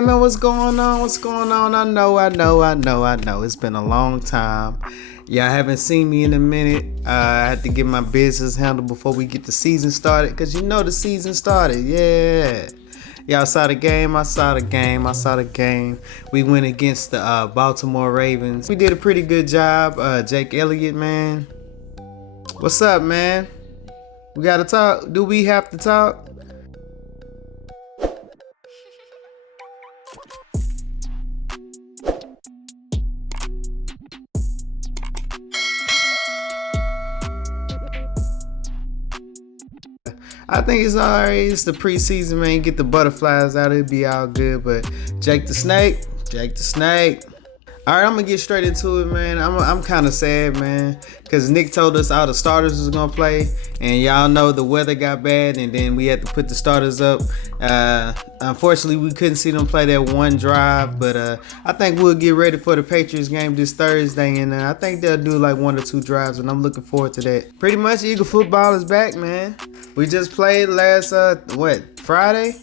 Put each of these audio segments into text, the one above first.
Yeah, man, what's going on? What's going on? I know. It's been a long time. Y'all haven't seen me in a minute. I had to get my business handled before we get the season started, because you know the season started. Yeah. Y'all saw the game. I saw the game. We went against the Baltimore Ravens. We did a pretty good job. Jake Elliott, man. What's up, man? We got to talk. Do we have to talk? I think it's alright. It's the preseason, man. Get the butterflies out. It'll be all good. But Jake the Snake. Alright, I'm gonna get straight into it, man. I'm kind of sad, man, because Nick told us all the starters was gonna play, and y'all know the weather got bad, and then we had to put the starters up. Unfortunately, we couldn't see them play that one drive, but I think we'll get ready for the Patriots game this Thursday, and I think they'll do like 1 or 2 drives, and I'm looking forward to that. Pretty much, Eagle football is back, man. We just played last Friday.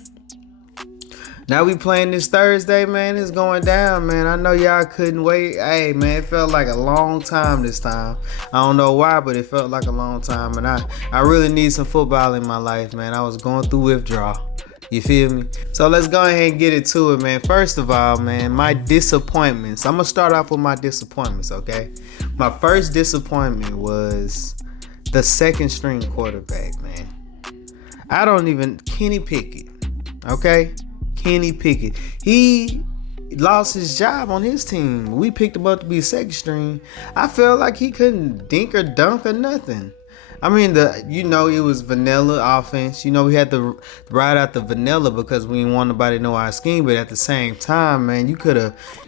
Now we playing this Thursday, man. It's going down, man. I know y'all couldn't wait. Hey, man, it felt like a long time this time. I don't know why, but it felt like a long time. And I really need some football in my life, man. I was going through withdrawal. You feel me? So let's go ahead and get into it, man. First of all, man, my disappointments. I'm going to start off with my disappointments, okay? My first disappointment was the second string quarterback, man. Kenny Pickett, okay? Kenny Pickett. He lost his job on his team. We picked him up to be second string. I felt like he couldn't dink or dunk or nothing. I mean, it was vanilla offense. We had to ride out the vanilla because we didn't want nobody to know our scheme. But at the same time, man,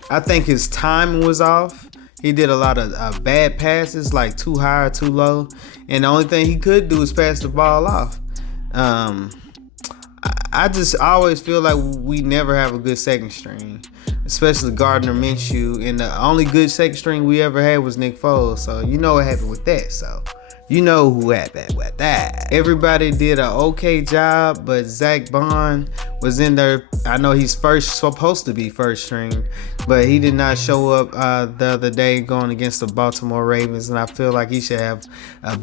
I think his timing was off. He did a lot of bad passes, like too high or too low. And the only thing he could do is pass the ball off. I just always feel like we never have a good second string, especially Gardner Minshew. And the only good second string we ever had was Nick Foles. So you know what happened with that. So you know who happened with that. Everybody did an okay job, but Zach Bond was in there. I know he's supposed to be first string, but he did not show up the other day going against the Baltimore Ravens, and I feel like he should have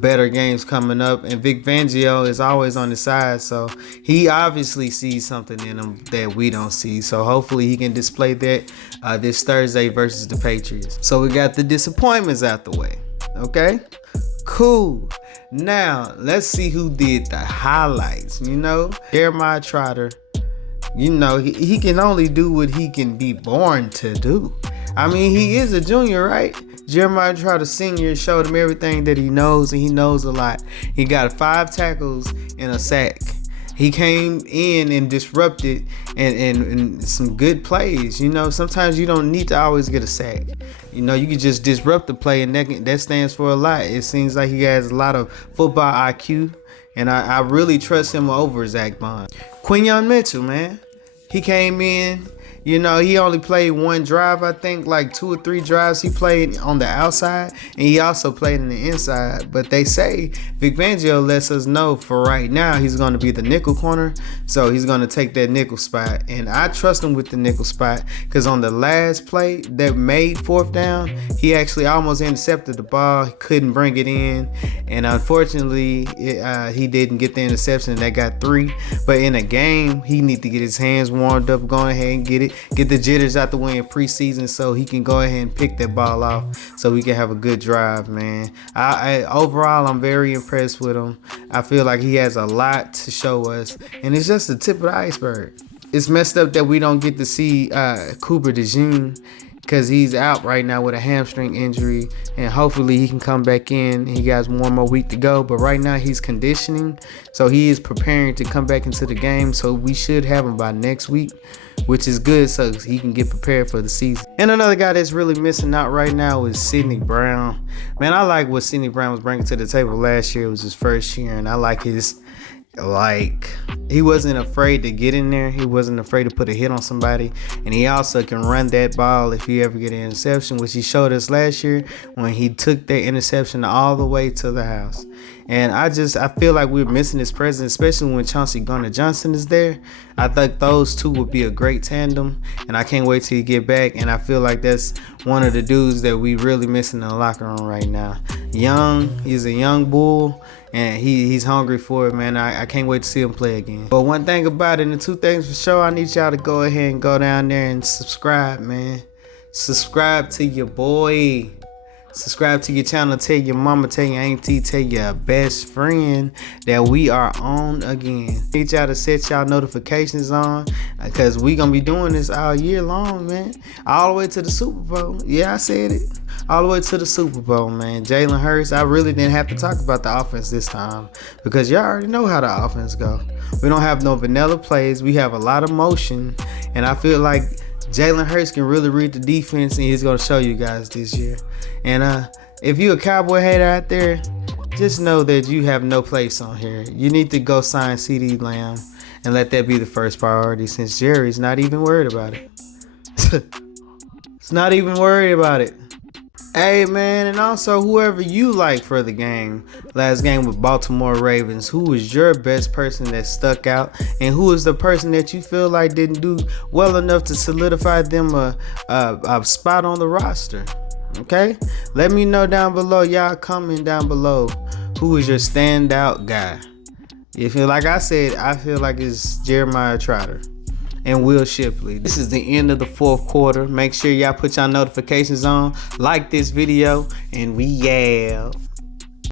better games coming up. And Vic Fangio is always on the side, so he obviously sees something in him that we don't see. So hopefully he can display that this Thursday versus the Patriots. So we got the disappointments out the way, okay? Cool. Now, let's see who did the highlights. Jeremiah Trotter, he can only do what he can be born to do. I mean, he is a junior, right? Jeremiah Trotter Sr. showed him everything that he knows, and he knows a lot. He got 5 tackles and a sack. He came in and disrupted and some good plays. Sometimes you don't need to always get a sack. You can just disrupt the play, and that stands for a lot. It seems like he has a lot of football IQ, and I really trust him over Zach Bond. Quinyon Mitchell, man. He came in. He only played 1 drive, I think, like 2 or 3 drives he played on the outside, and he also played in the inside. But they say Vic Fangio lets us know for right now he's going to be the nickel corner, so he's going to take that nickel spot. And I trust him with the nickel spot because on the last play that made 4th down, he actually almost intercepted the ball. He couldn't bring it in, and unfortunately, he didn't get the interception. That got 3. But in a game, he need to get his hands warmed up, go ahead and get the jitters out the way in preseason so he can go ahead and pick that ball off so we can have a good drive, man. Overall, I'm very impressed with him. I feel like he has a lot to show us, and it's just the tip of the iceberg. It's messed up that we don't get to see Cooper DeJean because he's out right now with a hamstring injury, and hopefully he can come back in. He got 1 more week to go, but right now he's conditioning, so he is preparing to come back into the game, so we should have him by next week, which is good so he can get prepared for the season. And another guy that's really missing out right now is Sidney Brown. Man, I like what Sidney Brown was bringing to the table last year. It was his first year, and I like his Like, he wasn't afraid to get in there. He wasn't afraid to put a hit on somebody. And he also can run that ball if you ever get an interception, which he showed us last year when he took that interception all the way to the house. And I feel like we're missing his presence, especially when Chauncey Gardner-Johnson is there. I think those two would be a great tandem, and I can't wait till he get back. And I feel like that's one of the dudes that we really missing in the locker room right now. He's a young bull, and he's hungry for it, man. I can't wait to see him play again. But one thing about it, and two things for sure, I need y'all to go ahead and go down there and subscribe, man. Subscribe to your boy. Subscribe to your channel. Tell your mama, tell your auntie, tell your best friend that we are on again. Need y'all to set y'all notifications on, because we gonna be doing this all year long, man. All the way to the Super Bowl. Yeah, I said it. All the way to the Super Bowl, man. Jalen Hurts, I really didn't have to talk about the offense this time, because y'all already know how the offense go. We don't have no vanilla plays. We have a lot of motion, and I feel like Jalen Hurts can really read the defense, and he's going to show you guys this year. And if you're a Cowboy hater out there, just know that you have no place on here. You need to go sign CeeDee Lamb and let that be the first priority, since Jerry's not even worried about it. It's not even worried about it. Hey, man, and also whoever you like for the game, last game with Baltimore Ravens, who was your best person that stuck out, and who is the person that you feel like didn't do well enough to solidify them a spot on the roster? Okay, let me know down below. Y'all comment down below who is your standout guy. If you like I said, I feel like it's Jeremiah Trotter and Will Shipley. This is the end of the fourth quarter. Make sure y'all put y'all notifications on, like this video, and we out.